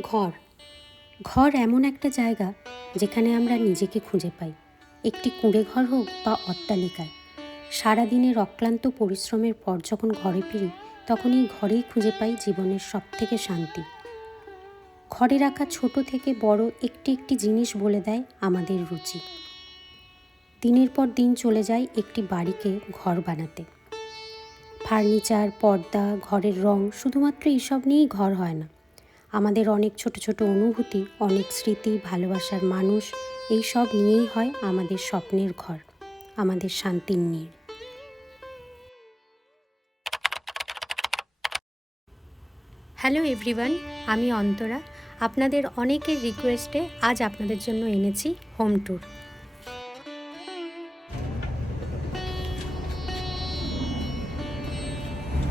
ঘর। ঘর এমন একটা জায়গা যেখানে আমরা নিজেকে খুঁজে পাই। একটি কুঁড়ে ঘর হোক বা অট্টালিকায়। সারাদিনের অক্লান্ত পরিশ্রমের পর যখন ঘরে ফিরি তখন এই ঘরেই খুঁজে পাই জীবনের সব থেকে শান্তি। ঘরে রাখা ছোট থেকে বড় একটি একটি জিনিস বলে দেয় আমাদের রুচি। দিনের পর দিন চলে যায় একটি বাড়িকে ঘর বানাতে। ফার্নিচার, পর্দা, ঘরের রং শুধুমাত্র এইসব নিয়েই ঘর হয় না। আমাদের অনেক ছোট ছোট অনুভূতি অনেক স্মৃতি ভালোবাসার মানুষ এই সব নিয়েই হয় আমাদের স্বপ্নের ঘর আমাদের শান্তির নীড় হ্যালো এভরিওয়ান আমি অন্তরা। আপনাদের অনেকের রিকোয়েস্টে আজ আপনাদের জন্য এনেছি হোম ট্যুর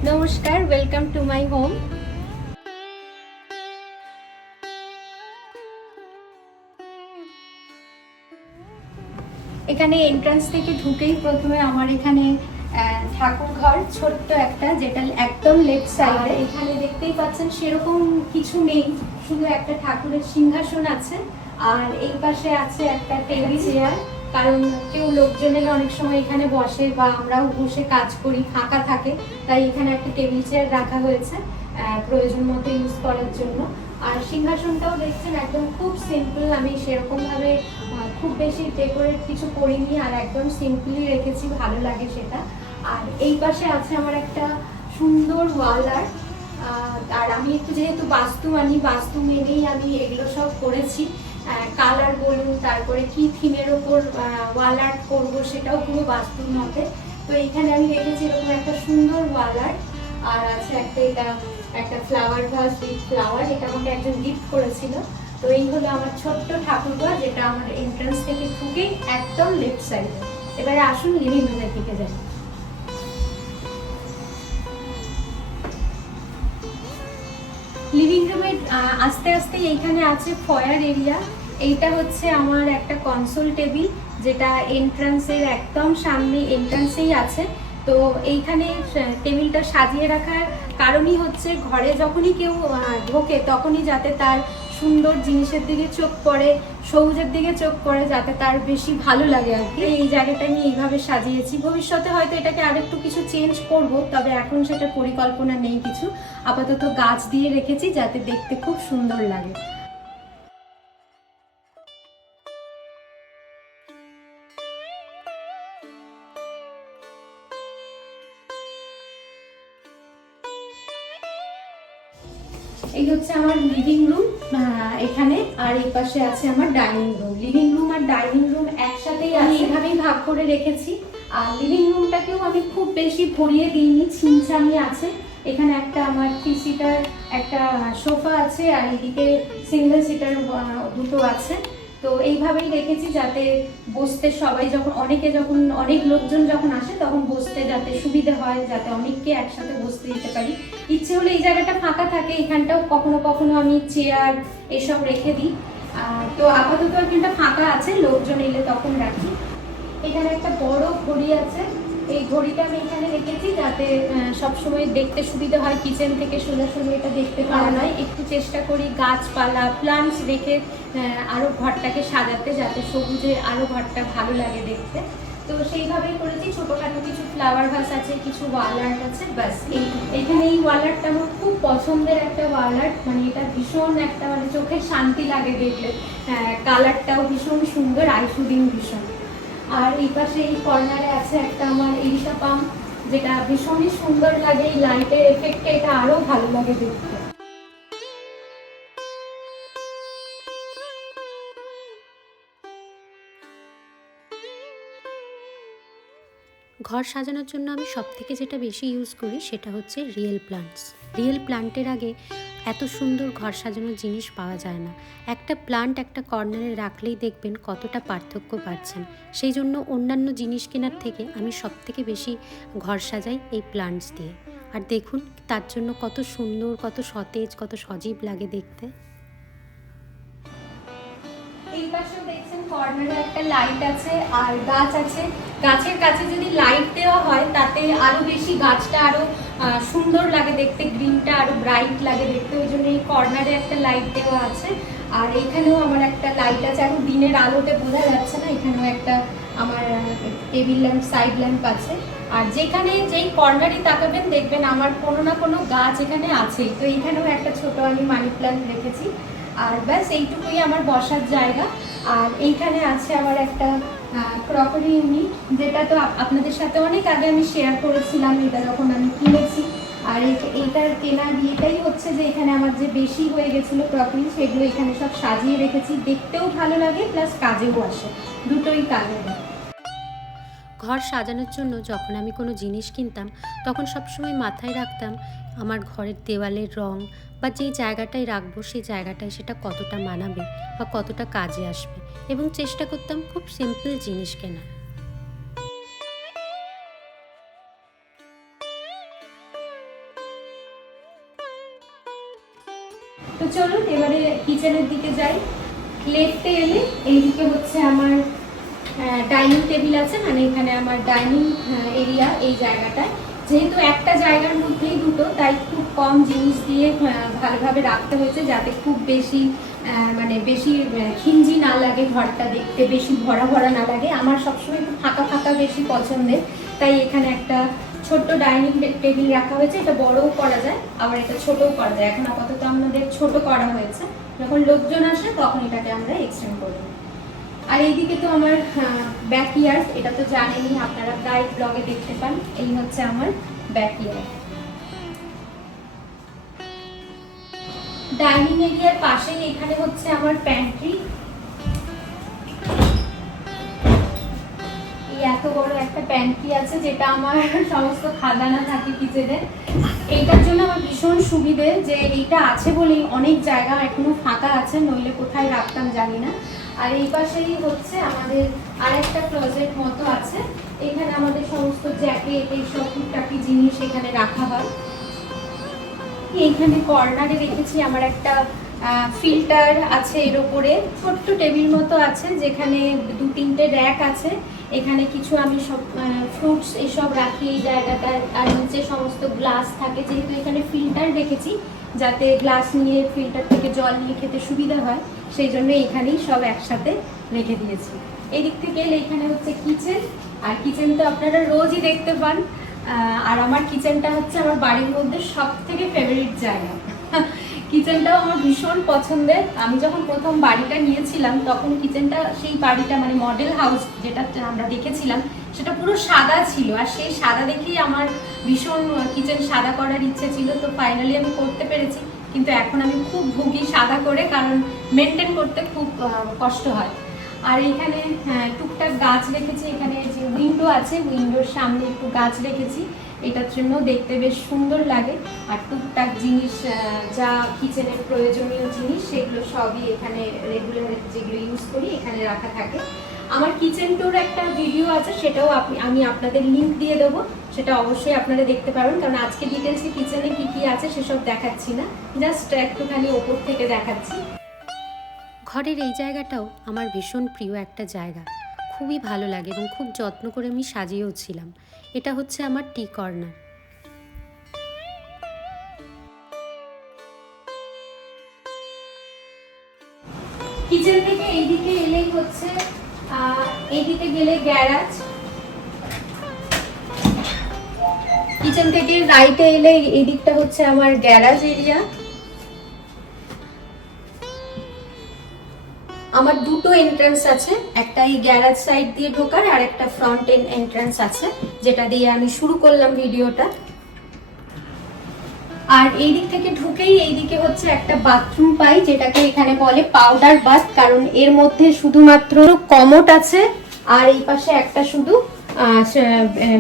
নমস্কার ওয়েলকাম টু মাই হোম এখানে এন্ট্রান্স থেকে ঢুকেই প্রথমে আমার এখানে ঠাকুর ঘর ছোট্ট একটা যেটা একদম লেফট সাইডে এখানে দেখতেই পাচ্ছেন সেরকম কিছু নেই শুধু একটা ঠাকুরের সিংহাসন আছে আর এই পাশে আছে একটা টেবিল চেয়ার কারণ কেউ লোকজন এলে অনেক সময় এখানে বসে বা আমরাও বসে কাজ করি ফাঁকা থাকে তাই এখানে একটা টেবিল চেয়ার রাখা হয়েছে প্রয়োজন মতো ইউজ করার জন্য। আর সিংহাসনটাও দেখছেন একদম খুব সিম্পল আমি সেরকম ভাবে আহ, খুব বেশি ডেকোরেট কিছু করিনি আর একদম সিম্পলি রেখেছি, ভালো লাগে সেটা। আর এই পাশে আছে আমার একটা সুন্দর ওয়াল আর্ট আর আমি একটু যেহেতু বাস্তু মানি বাস্তু মেনেই আমি এগুলো সব করেছি। কালার বলুন, তারপরে কি থিমের ওপর ওয়াল আর্ট করব সেটাও পুরো বাস্তুর মতে। তো এখানে আমি রেখেছি এরকম একটা সুন্দর ওয়াল আর্ট আর আছে একটা এটা, একটা ফ্লাওয়ার ভাস উইথ ফ্লাওয়ার এটা আমাকে একজন গিফট করেছিল। তো এই হলো আমার ছোট্ট ঠাকুরঘর, যেটা আমার এন্ট্রান্স থেকে ঢুকেই একদম লেফট সাইডে এবারে আসুন লিভিং রুমের দিকে যাই। লিভিং রুমের আস্তে আস্তে এইখানে আছে ফয়ার এরিয়া এইটা হচ্ছে আমার একটা কনসোল টেবিল যেটা এন্ট্রান্সের একদম সামনে এন্ট্রান্সেই আছে। তো এইখানে টেবিলটা সাজিয়ে রাখার কারণই হচ্ছে ঘরে যখনই কেউ ঢোকে, তখনই যাতে তার সুন্দর জিনিসের দিকে চোখ পড়ে, সবুজের দিকে চোখ পড়ে, যাতে তার বেশি ভালো লাগে আর কি। এই জায়গাটা আমি এইভাবে সাজিয়েছি। ভবিষ্যতে হয়তো এটাকে আরেকটু কিছু চেঞ্জ করব, তবে এখন সেটা পরিকল্পনা নেই কিছু। আপাতত গাছ দিয়ে রেখেছি যাতে দেখতে খুব সুন্দর লাগে। আর এই পাশে আছে আমার ডাইনিং রুম। লিভিং রুম আর ডাইনিং রুম একসাথেই আমি এভাবেই ভাগ করে রেখেছি। আর লিভিং রুমটাকেও আমি খুব বেশি ভরিয়ে দিইনি ছিমছামি আছে। এখানে একটা আমার থ্রি সিটার একটা সোফা আছে আর এদিকে সিঙ্গেল সিটার দুটো আছে। তো এইভাবেই রেখেছি যাতে বসতে সবাই যখন, অনেকে যখন, অনেক লোকজন যখন আসে তখন বসতে যাতে সুবিধা হয়, যাতে অনেককে একসাথে বসতে দিতে পারি। ইচ্ছে হলে এই জায়গাটা ফাঁকা থাকে, এখানটাও কখনো কখনো আমি চেয়ার এসব রেখে দিই। তো আপাতত এখানটা ফাঁকা আছে, লোকজন এলে তখন রাখি। এখানে একটা বড় ঘড়ি আছে, এই ঘড়িটা আমি এখানে রেখেছি যাতে সবসময় দেখতে সুবিধা হয়, কিচেন থেকে সোজাসুজি এটা দেখতে পাওয়া নয় একটু চেষ্টা করি গাছপালা প্লান্টস রেখে আহ, আরও ঘরটাকে সাজাতে যাতে সবুজে আরও ঘরটা ভালো লাগে দেখতে। তো সেইভাবেই করেছি ছোটখাটো কিছু ফ্লাওয়ার ভাস আছে কিছু ওয়াল আর্ট আছে ব্যাস। এই এখানে এই ওয়াল আর্টটা আমার খুব পছন্দের একটা ওয়াল আর্ট মানে এটা ভীষণ একটা মানে চোখে শান্তি লাগে দেখলে। কালারটাও ভীষণ সুন্দর আইশুদিন ভীষণ। আর এই পাশে এই কর্নারে আছে একটা আমার ইরিশা পাম্প যেটা ভীষণই সুন্দর লাগে এই লাইটের এফেক্টটা এটা আরও ভালো লাগে দেখতে। ঘর সাজানোর জন্য আমি সব থেকে যেটা বেশি ইউজ করি সেটা হচ্ছে রিয়েল প্লান্টস রিয়েল প্লান্টের আগে এত সুন্দর ঘর সাজানোর জিনিস পাওয়া যায় না। একটা প্লান্ট একটা কর্নারে রাখলেই দেখবেন কতটা পার্থক্য পাচ্ছেন। সেই জন্য অন্যান্য জিনিস কেনার থেকে আমি সব থেকে বেশি ঘর সাজাই এই প্লান্টস দিয়ে। আর দেখুন তার জন্য কত সুন্দর, কত সতেজ, কত সজীব লাগে দেখতে। কর্নারে একটা লাইট আছে আর গাছ আছে। গাছের কাছে যদি লাইট দেওয়া হয় তাতে আরও বেশি গাছটা আরও আহ, সুন্দর লাগে দেখতে গ্রিনটা আরও ব্রাইট লাগে দেখতে। ওই জন্য এই কর্নারে একটা লাইট দেওয়া আছে। আর এখানেও আমার একটা লাইট আছে। এখন দিনের আলোতে বোঝা যাচ্ছে না এখানেও একটা আমার টেবিল ল্যাম্প সাইড ল্যাম্প আছে। আর যেখানে যেই কর্নারই তাকাবেন দেখবেন আমার কোনো না কোনো গাছ এখানে আছেই। তো এখানেও একটা ছোট আমি মানি প্ল্যান্ট রেখেছি। আর ব্যাস, এইটুকুই আমার বসার জায়গা। আর এইখানে আছে আমার একটা ক্রকারি ইউনিট যেটা তো আপনাদের সাথে অনেক আগে আমি শেয়ার করেছিলাম, এটা যখন আমি কিনেছি। আর এইটার কেনার ইয়েটাই হচ্ছে যে, এখানে আমার যে বেশি হয়ে গেছিল ক্রকারি সেগুলো এখানে সব সাজিয়ে রেখেছি। দেখতেও ভালো লাগে প্লাস কাজেও আসে। দুটোই কাজে ঘর সাজানোর জন্য যখন আমি কোনো জিনিস কিনতাম, তখন সবসময় মাথায় রাখতাম, আমার ঘরের দেওয়ালের রং বা যেই জায়গাটায় রাখব সেই জায়গাটায় সেটা কতটা মানাবে বা কতটা কাজে আসবে এবং চেষ্টা করতাম খুব সিম্পল জিনিস কেনা তো চলুন, এবারে কিচেনের দিকে যাই। লেফটে এলে এইদিকে হচ্ছে আমার ডাইনিং টেবিল আছে মানে এখানে আমার ডাইনিং এরিয়া এই জায়গাটায়। যেহেতু একটা জায়গার মধ্যেই দুটো, তাই খুব কম জিনিস দিয়ে ভালোভাবে রাখতে হয়েছে যাতে খুব বেশি মানে বেশি খিঞ্জি না লাগে ঘরটা দেখতে, বেশি ভরা ভরা না লাগে। আমার সবসময় একটু ফাঁকা ফাঁকা বেশি পছন্দের। তাই এখানে একটা ছোট্ট ডাইনিং টেবিল রাখা হয়েছে। এটা বড়ও করা যায়, আবার এটা ছোটও করা যায়। এখন আপাতত আমাদের ছোট করা হয়েছে। যখন লোকজন আসে, তখন এটাকে আমরা এক্সটেন্ড করি আর এইদিকে তো আমার ব্যাকইয়ার্ড এটা তো জানেনই, আপনারা প্রায় ব্লগে দেখতে পান। এই হচ্ছে আমার ব্যাকইয়ার্ড ডাইনিং এরিয়ার পাশেই এখানে হচ্ছে আমার প্যান্ট্রি এত বড় একটা প্যান্ট্রি আছে যেটা আমার সমস্ত খাদানা থাকে কিচেনে এইটার জন্য আমার ভীষণ সুবিধে যে এইটা আছে বলেই অনেক জায়গা এখনও ফাঁকা আছে, নইলে কোথায় রাখতাম জানি না। আর এই পাশেই হচ্ছে আমাদের আরেকটা ক্লোজেট মতো আছে। এখানে আমাদের সমস্ত জ্যাকেট এইসব টুকটাকি জিনিস এখানে রাখা হয়। এইখানে কর্নারে রেখেছি আমার একটা ফিল্টার আছে এর ওপরে। ছোট্ট টেবিল মতো আছে যেখানে দু তিনটে র্যাক আছে। এখানে কিছু আমি সব ফ্রুটস এসব রাখি এই জায়গাটায় আর নিচে সমস্ত গ্লাস থাকে। যেহেতু এখানে ফিল্টার রেখেছি, যাতে গ্লাস নিয়ে ফিল্টার থেকে জল নিয়ে খেতে সুবিধা হয়। সেই জন্য এখানেই সব একসাথে রেখে দিয়েছি। এই দিক থেকে এলে এখানে হচ্ছে কিচেন আর কিচেন তো আপনারা রোজই দেখতে পান। আর আমার কিচেনটা হচ্ছে আমার বাড়ির মধ্যে সব থেকে ফেভারিট জায়গা। কিচেনটাও আমার ভীষণ পছন্দের। আমি যখন প্রথম বাড়িটা নিয়েছিলাম, তখন কিচেনটা সেই বাড়িটা মানে মডেল হাউস যেটা আমরা দেখেছিলাম, সেটা পুরো সাদা ছিল। আর সেই সাদা দেখেই আমার ভীষণ কিচেন সাদা করার ইচ্ছে ছিল। তো ফাইনালি আমি করতে পেরেছি। কিন্তু এখন আমি খুব ভুগি সাদা করে, কারণ মেনটেন করতে খুব কষ্ট হয়। আর এখানে হ্যাঁ, টুকটাক গাছ রেখেছি এখানে যে উইন্ডো আছে উইন্ডোর সামনে একটু গাছ রেখেছি এটার জন্য দেখতে বেশ সুন্দর লাগে। আর টুকটাক জিনিস যা কিচেনের প্রয়োজনীয় জিনিস সেগুলো সবই এখানে রেগুলার যেগুলো ইউজ করি এখানে রাখা থাকে। আমার কিচেন টুর একটা ভিডিও আছে সেটাও আপনি আমি আপনাদের লিঙ্ক দিয়ে দেবো। সেটা অবশ্যই আপনারা দেখতে পারবেন কারণ আজকে ডিটেলসে কিচেনে কি কি আছে সেসব দেখাচ্ছি না। জাস্ট একটুখানি ওপর থেকে দেখাচ্ছি। ঘরের এই জায়গাটাও আমার ভীষণ প্রিয় একটা জায়গা। খুবই ভালো লাগে এবং খুব যত্ন করে আমি সাজিয়েও ছিলাম। এটা হচ্ছে আমার টি কর্নার কিচেন থেকে এইদিকে এলেই হচ্ছে এইদিকে গেলে গ্যারাজ কিচেন থেকে রাইটে এলে এই দিকটা হচ্ছে আমার গ্যারাজ এরিয়া দুটো এন্ট্রান্স আছে, একটা এই গ্যারাজ সাইড দিয়ে ঢোকার আর একটা ফ্রন্ট এন্ড এন্ট্রান্স আছে, যেটা দিয়ে আমি শুরু করলাম ভিডিওটা আর এই দিক থেকে ঢুকেই এইদিকে হচ্ছে একটা বাথরুম পাই, যেটাকে এখানে বলে পাউডার বাথ কারণ এর মধ্যে শুধুমাত্র কমোট আছে, আর এই পাশে একটা শুধু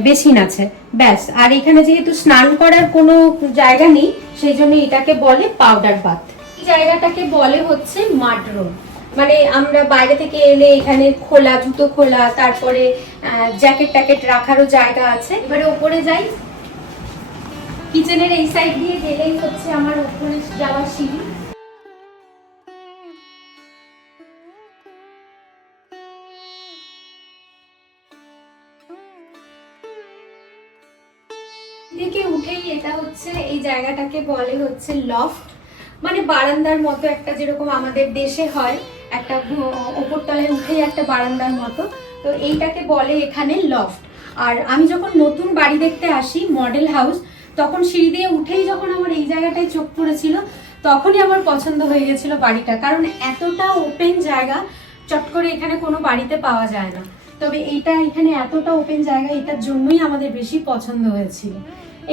বেসিন আছে, ব্যাস। আর এখানে যেহেতু স্নান করার কোনো জায়গা নেই, সেই জন্য এটাকে বলে পাউডার বাথ এই জায়গাটাকে বলে হচ্ছে মাডরুম মানে আমরা বাইরে থেকে এলে এখানে খোলা, জুতো খোলা, তারপরে জ্যাকেট ট্যাকেট রাখারও জায়গা আছে। এবারে ওপরে যাই। কিচেনের এই সাইড দিয়ে গেলেই হচ্ছে আমার উপরে যাওয়ার সিঁড়ি। উঠেই এটা জায়গাটাকে বলে হচ্ছে লফট মানে বারান্দার মতো একটা যেরকম আমাদের দেশে হয়। একটা ওপরতলায় উঠে একটা বারান্দার মতো। তো এইটাকে বলে এখানে লফট আর আমি যখন নতুন বাড়ি দেখতে আসি মডেল হাউস তখন সিঁড়ি দিয়ে উঠেই যখন আমার এই জায়গাটায় চোখ পড়েছিল তখনই আমার পছন্দ হয়ে গেছিল বাড়িটা। কারণ এতটা ওপেন জায়গা চট করে এখানে কোনো বাড়িতে পাওয়া যায় না। তবে এইটা এখানে এতটা ওপেন জায়গা এটার জন্যই আমাদের বেশি পছন্দ হয়েছিল।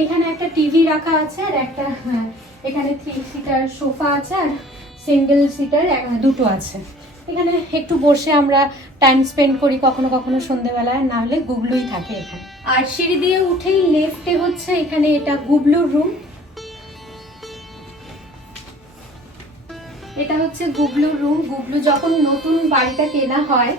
এখানে একটা টিভি রাখা আছে আর একটা হ্যাঁ, এখানে থ্রি সিটার সোফা আছে আর সিঙ্গেল সিটার দুটো আছে। এখানে একটু বসে আমরা টাইম স্পেন্ড করি কখনো কখনো সন্ধেবেলায়, না হলে গুগলুই থাকে এখানে। আর সিঁড়ি দিয়ে উঠেই লেফটে হচ্ছে এখানে এটা গুবলুর রুম এটা হচ্ছে গুবলুর রুম গুবলু যখন নতুন বাড়িটা কেনা হয়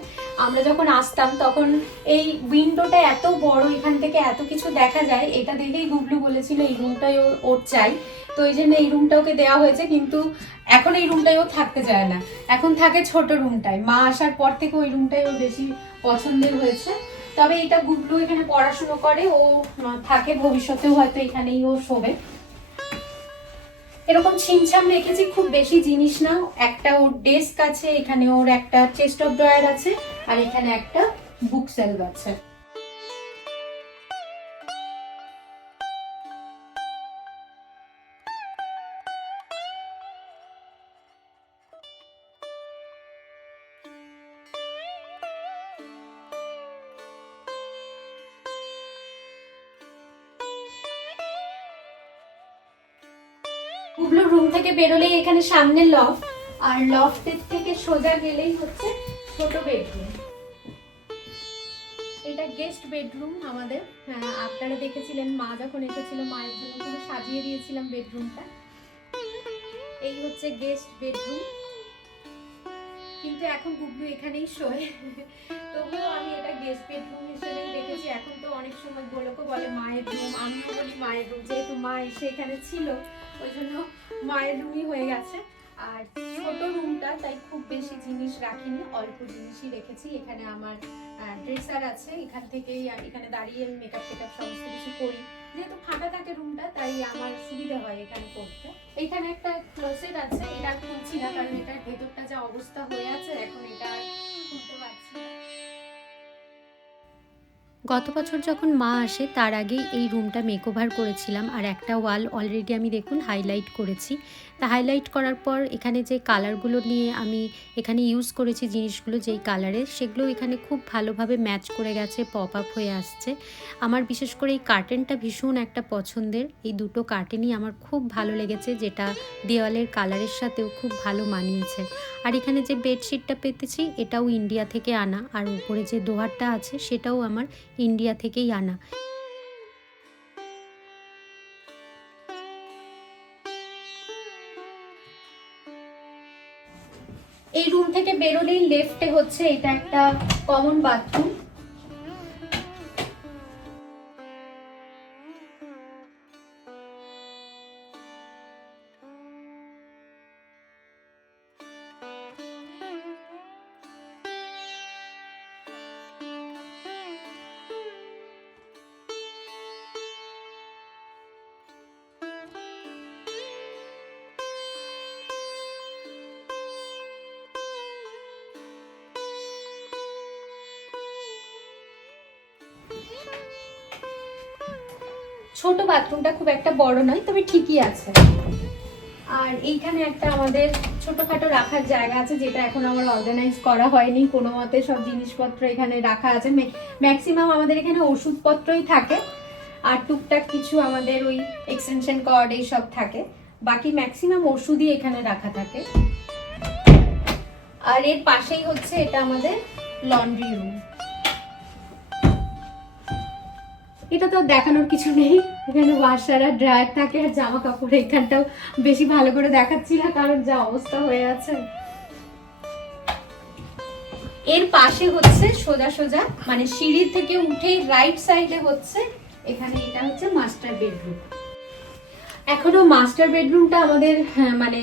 আমরা যখন আসতাম, তখন এই উইন্ডোটা এত বড়, এখান থেকে এত কিছু দেখা যায়, এটা দেখেই গুবলু বলেছিল এই রুমটাই ওর ওর চাই। তো এই জন্য এই রুমটা ওকে দেওয়া হয়েছে, কিন্তু এখন এই রুমটাই ও থাকতে চায় না। এখন থাকে ছোট রুমটায় মা আসার পর থেকে ওই রুমটাই ওর বেশি পছন্দের হয়েছে। তবে এটা গুবলু এখানে পড়াশুনো করে, ও থাকে ভবিষ্যতেও হয়তো এখানেই ও শোবে। এরকম ছিমছাম রেখেছি, খুব বেশি জিনিস না। একটা ওর ডেস্ক আছে, এখানে ওর একটা চেস্ট অফ ড্রয়ার আছে। আর এখানে একটা বুক সেলফ আছে। রুম থেকে বেরোলেই এখানে সামনে লফট আর লফটের থেকে সোজা গেলেই হচ্ছে ছোট বেডরুম এটা গেস্ট বেডরুম আমাদের। হ্যাঁ, আপনারা দেখেছিলেন মা যখন এসেছিল মায়ের জন্য পুরো সাজিয়ে দিয়েছিলাম বেডরুমটা এই হচ্ছে গেস্ট বেডরুম কিন্তু এখন গুবলু এখানেই শোয়। তবুও আমি এটা গেস্ট বেডরুম হিসেবেই দেখেছি। এখন তো অনেক সময় গোলকও বলে মায়ের রুম আমিও বলি মায়ের রুম যেহেতু মা এসে এখানে ছিল ওই জন্য মায়ের রুমই হয়ে গেছে। আর ছোট রুমটা তাই খুব বেশি জিনিস রাখিনি, অল্প জিনিসই রেখেছি। এখানে আমার ড্রেসার আছে, এখান থেকেই এখানে দাঁড়িয়ে আমি মেকআপ টেকআপ সমস্ত কিছু করি। যেহেতু ফাঁকা থাকে রুমটা তাই আমার সুবিধা হয় এখানে করতে। এখানে একটা ক্লোসেট আছে, এটা খুলছি না, কারণ এটার ভেতরটা যা অবস্থা হয়ে আছে, এখন এটা গত বছর যখন মা আসে, তার আগেই এই রুমটা মেকওভার করেছিলাম। আর একটা ওয়াল অলরেডি আমি দেখুন হাইলাইট করেছি। তা হাইলাইট করার পর এখানে যে কালারগুলো নিয়ে আমি এখানে ইউজ করেছি জিনিসগুলো, যেই কালারের সেগুলো এখানে খুব ভালোভাবে ম্যাচ করে গেছে পপ আপ হয়ে আসছে। আমার বিশেষ করে এই কার্টেনটা ভীষণ একটা পছন্দের। এই দুটো কার্টেনই আমার খুব ভালো লেগেছে, যেটা দেওয়ালের কালারের সাথেও খুব ভালো মানিয়েছে। আর এখানে যে বেডশিটটা পেতেছি, এটাও ইন্ডিয়া থেকে আনা। আর উপরে যে দোয়ারটা আছে, সেটাও আমার ইন্ডিয়া থেকেই আনা। এই রুম থেকে বেরোলেই লেফটে হচ্ছে এটা একটা কমন বাথরুম ছোট বাথরুমটা খুব একটা বড় নয়, তবে ঠিকই আছে। আর এইখানে একটা আমাদের ছোটখাটো রাখার জায়গা আছে, যেটা এখন আমার অর্গানাইজ করা হয়নি। কোনো মতে সব জিনিসপত্র এখানে রাখা আছে। ম্যাক্সিমাম আমাদের এখানে ওষুধপত্রই থাকে, আর টুকটাক কিছু আমাদের ওই এক্সটেনশন কর্ড এইসব থাকে। বাকি ম্যাক্সিমাম ওষুধই এখানে রাখা থাকে। আর এর পাশেই হচ্ছে এটা আমাদের লন্ড্রি রুম এটা তো দেখানোর কিছু নেই। এখানে ওয়াশার আর ড্রায়ার থাকে আর জামা কাপড় এখানটাও বেশি ভালো করে দেখাচ্ছি না কারণ যা অবস্থা হয়ে আছে। এর পাশে হচ্ছে সোজা সোজা মানে সিঁড়ি থেকে উঠে রাইট সাইডে হচ্ছে এখানে এটা হচ্ছে মাস্টার বেডরুম এখনও মাস্টার বেডরুমটা আমাদের হ্যাঁ, মানে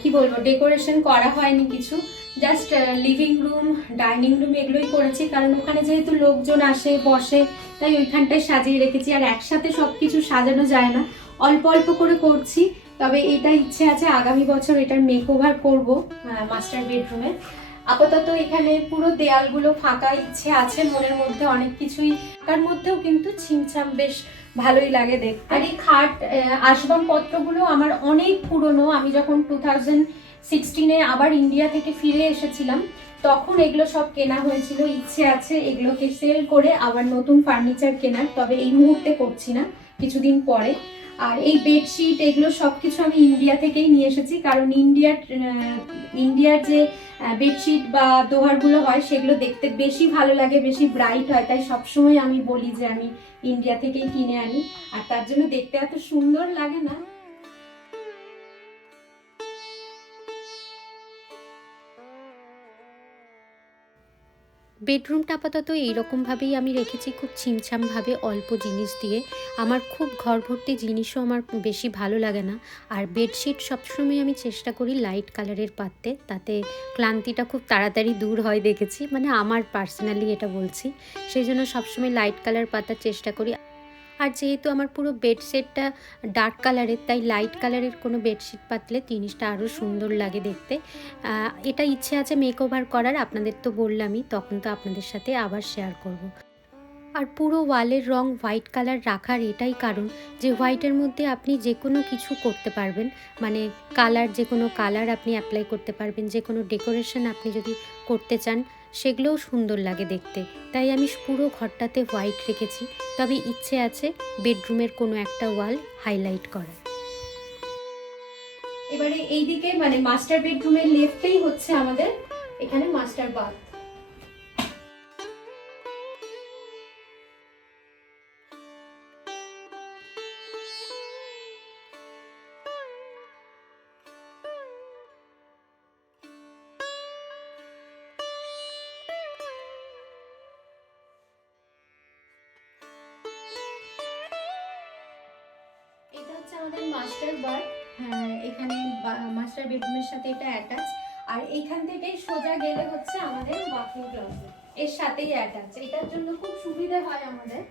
কি বলব ডেকোরেশন করা হয়নি কিছু। Just living room dining room এগুলোই করেছি। কারণ ওখানে যেহেতু লোকজন আসে, বসে, তাই ওইখানটায় সাজিয়ে রেখেছি। আর একসাথে সব কিছু সাজানো যায় না। অল্প অল্প করে করছি। তবে এটা ইচ্ছে আছে আগামী বছর এটার মেক ওভার করব মাস্টার বেডরুমে আপাতত এখানে পুরো দেয়ালগুলো ফাঁকা ইচ্ছে আছে, মনের মধ্যে অনেক কিছুই তার মধ্যেও কিন্তু ছিমছাম বেশ ভালোই লাগে দেখতে। আর এই খাট আসবাবপত্রগুলো আমার অনেক পুরনো। আমি যখন টু থাউজেন্ড সিক্সটিনে আবার ইন্ডিয়া থেকে ফিরে এসেছিলাম। তখন এগুলো সব কেনা হয়েছিল, ইচ্ছে আছে এগুলোকে সেল করে আবার নতুন ফার্নিচার কেনার, তবে এই মুহূর্তে করছি না, কিছুদিন পরে। আর এই বেডশিট এগুলো সবকিছু আমি ইন্ডিয়া থেকেই নিয়ে এসেছি, কারণ ইন্ডিয়ার ইন্ডিয়ার যে বেডশিট বা দোহারগুলো হয়, সেগুলো দেখতে বেশি ভালো লাগে, বেশি ব্রাইট হয়, তাই সবসময় আমি বলি যে আমি ইন্ডিয়া থেকেই কিনে আনি। আর তার জন্য দেখতে এত সুন্দর লাগে না বেডরুমটা আপাতত এইরকমভাবেই আমি রেখেছি, খুব ছিমছামভাবে অল্প জিনিস দিয়ে। আমার খুব ঘর ভর্তি জিনিসও আমার বেশি ভালো লাগে না। আর বেডশিট সবসময় আমি চেষ্টা করি লাইট কালারের পাততে, তাতে ক্লান্তিটা খুব তাড়াতাড়ি দূর হয় দেখেছি। মানে আমার পার্সোনালি এটা বলছি। সেই জন্য সবসময় লাইট কালার পাতার চেষ্টা করি। আর যেহেতু আমার পুরো বেডশিটটা ডার্ক কালারের তাই লাইট কালারের কোনো বেডশিট পাতলে জিনিসটা আরও সুন্দর লাগে দেখতে এটা ইচ্ছে আছে মেক ওভার করার, আপনাদের তো বললামই, তখন তো আপনাদের সাথে আবার শেয়ার করব। আর পুরো ওয়ালের রং হোয়াইট কালার রাখার এটাই কারণ যে হোয়াইটের মধ্যে আপনি যে কোনো কিছু করতে পারবেন মানে কালার যে কোনো কালার আপনি অ্যাপ্লাই করতে পারবেন, যে কোনো ডেকোরেশন আপনি যদি করতে চান সেগুলোও সুন্দর লাগে দেখতে। তাই আমি পুরো ঘরটাতে হোয়াইট রেখেছি। তবে ইচ্ছে আছে বেডরুমের কোনো একটা ওয়াল হাইলাইট করার। এবারে এইদিকে মানে মাস্টার বেডরুমের লেফটেই হচ্ছে আমাদের এখানে মাস্টার বাথ। মাস্টার বেডরুমের সাথে এটা অ্যাটাচ আর এইখান থেকেই সোজা গেলে হচ্ছে আমাদের বাথরুম ক্লোজেট এর সাথেই অ্যাটাচ এটার জন্য খুব সুবিধা হয় আমাদের।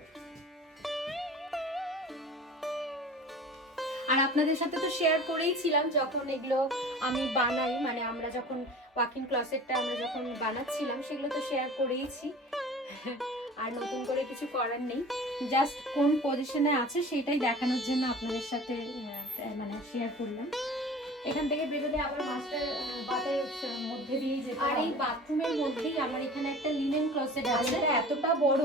আর আপনাদের সাথে তো শেয়ার করেই ছিলাম, যখন এগুলো আমি বানাই মানে আমরা যখন ওয়াকিং ক্লসেটটা আমরা যখন বানাচ্ছিলাম, সেগুলো তো শেয়ার করেইছি। আর নতুন করে কিছু করার নেই। জাস্ট কোন পজিশনে আছে সেটাই দেখানোর জন্য আপনাদের সাথে মানে শেয়ার করলাম। এখান থেকে বেরোলে আবার মাস্টার বাথের মধ্যে দিয়েই যেতে আর এই বাথরুমের মধ্যেই আমার এখানে একটা লিনেন ক্লোসেট আছে। এতটা বড়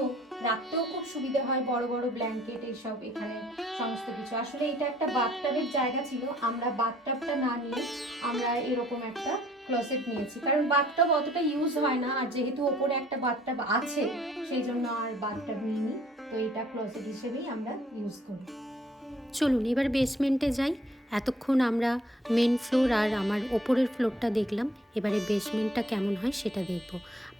রাখতেও খুব সুবিধা হয় বড় বড় ব্ল্যাঙ্কেট এইসব এখানে সমস্ত কিছু। আসলে এটা একটা বাথটাবের জায়গা ছিল আমরা বাথটাবটা না নিয়ে আমরা এরকম একটা ক্লোসেট নিয়েছি। কারণ বাথটাব অতটা ইউজ হয় না আর যেহেতু ওপরে একটা বাথটাব আছে সেই জন্য আর বাথটাব নিইনি। তো এটা ক্লোসেট হিসেবেই আমরা ইউজ করি। চলুন, এবার বেসমেন্টে যাই। এতক্ষণ আমরা মেন ফ্লোর আর আমার ওপরের ফ্লোরটা দেখলাম। এবারে বেসমেন্টটা কেমন হয় সেটা দেখব।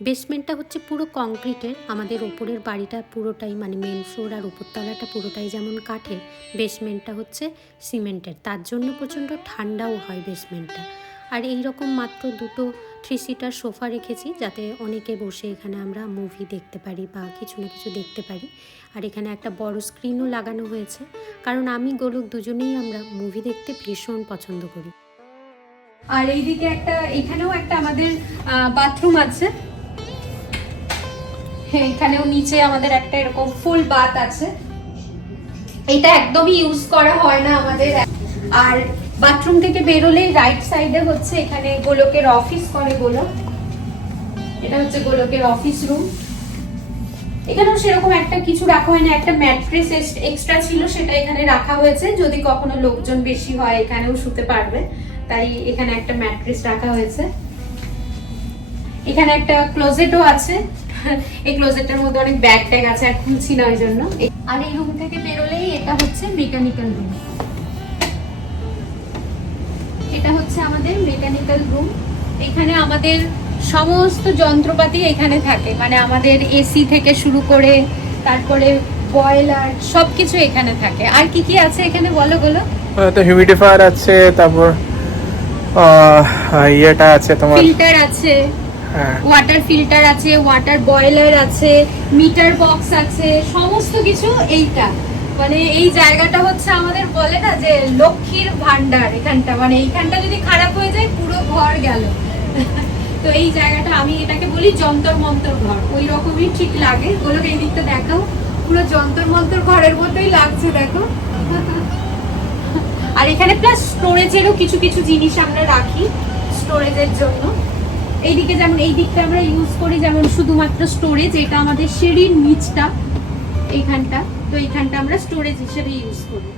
বেসমেন্টটা হচ্ছে পুরো কংক্রিটের আমাদের ওপরের বাড়িটা পুরোটাই মানে মেন ফ্লোর আর উপরতলাটা পুরোটাই যেমন কাঠের বেসমেন্টটা হচ্ছে সিমেন্টের তার জন্য প্রচণ্ড ঠান্ডাও হয় বেসমেন্টটা আর এই রকম মাত্র দুটো থ্রি সিটার সোফা রেখেছি যাতে অনেকে বসে এখানে আমরা মুভি দেখতে পারি বা কিছু না কিছু দেখতে পারি। আর এখানে একটা বড় স্ক্রিনও লাগানো হয়েছে। কারণ আমি, গোলক দুজনেই আমরা মুভি দেখতে ভীষণ পছন্দ করি। আর এইদিকে একটা, এখানেও একটা আমাদের বাথরুম আছে। হ্যাঁ এখানেও নিচে আমাদের একটা এরকম ফুল বাথ আছে। এটা একদমই ইউজ করা হয় না আমাদের। আর বাথরুম থেকে বেরোলেই রাইট সাইডে হচ্ছে এখানে গোলকের অফিস করে গোলক। এটা হচ্ছে গোলকের অফিস রুম এখানেও সেরকম একটা কিছু রাখা হয় না একটা ম্যাট্রেস এক্সট্রা ছিল, সেটা এখানে রাখা হয়েছে। যদি কখনো লোকজন বেশি হয়, এখানেও শুতে পারবে। তাই এখানে একটা ম্যাট্রেস রাখা হয়েছে। এখানে একটা ক্লোজেটও আছে। এই ক্লোজেটের মধ্যে অনেক ব্যাগ ট্যাগ আছে, আর খুলছি না ওই জন্য। আর এই রুম থেকে বেরোলেই এটা হচ্ছে মেকানিক্যাল রুম আমাদের মেকানিক্যাল রুম এখানে আমাদের সমস্ত যন্ত্রপাতি এখানে থাকে। মানে আমাদের এসি থেকে শুরু করে তারপরে বয়লার সবকিছু এখানে থাকে। আর কি কি আছে এখানে বলো বলো? তো হিউমিডিফায়ার আছে তারপর ইয়েটা আছে তোমার। ফিল্টার আছে হ্যাঁ। ওয়াটার ফিল্টার আছে ওয়াটার বয়লার আছে মিটার বক্স আছে সমস্ত কিছু এইটা। মানে এই জায়গাটা হচ্ছে আমাদের বলে না যে লক্ষ্মীর ভান্ডার এখানটা। মানে এইখানটা যদি খারাপ হয়ে যায়, পুরো ঘর গেল। তো এই জায়গাটা আমি এটাকে বলি যন্তর মন্তর ঘর। ওই রকমই ঠিক লাগে। ওগুলোকে এই দিকটা দেখাও। পুরো যন্তর মন্তর ঘরের মতোই লাগছে, দেখো। আর এখানে প্লাস স্টোরেজেরও কিছু কিছু জিনিস আমরা রাখি স্টোরেজের জন্য। এইদিকে যেমন, এই দিকটা আমরা ইউজ করি যেমন শুধুমাত্র স্টোরেজ এটা আমাদের সিঁড়ির নিচটা, এইখানটা। তো এইখানটা আমরা স্টোরেজ হিসেবে ইউজ করি।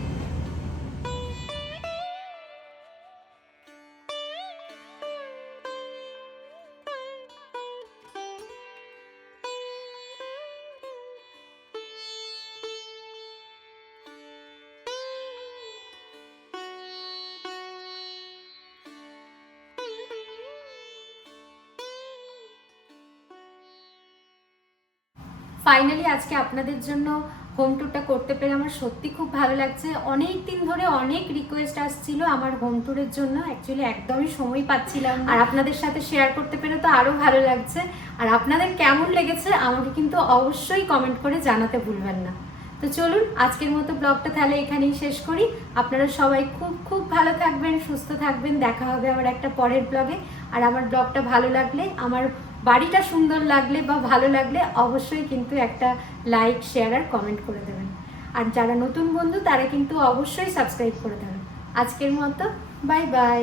ফাইনালি আজকে আপনাদের জন্য হোম ট্যুরটা করতে পেরে আমার সত্যি খুব ভালো লাগছে। অনেক দিন ধরে অনেক রিকোয়েস্ট আসছিল আমার হোম ট্যুরের জন্য। অ্যাকচুয়ালি একদমই সময় পাচ্ছিলাম আর আপনাদের সাথে শেয়ার করতে পেরে তো আরও ভালো লাগছে। আর আপনাদের কেমন লেগেছে আমাকে কিন্তু অবশ্যই কমেন্ট করে জানাতে ভুলবেন না। তো চলুন আজকের মতো ব্লগটা তাহলে এখানেই শেষ করি। আপনারা সবাই খুব খুব ভালো থাকবেন সুস্থ থাকবেন। দেখা হবে আবার একটা পরের ব্লগে আর আমার ব্লগটা ভালো লাগলে আমার বাড়িটা সুন্দর লাগলে বা ভালো লাগলে অবশ্যই কিন্তু একটা লাইক শেয়ার আর কমেন্ট করে দেবেন। আর যারা নতুন বন্ধু তারা কিন্তু অবশ্যই সাবস্ক্রাইব করে দেবেন। আজকের মতো বাই বাই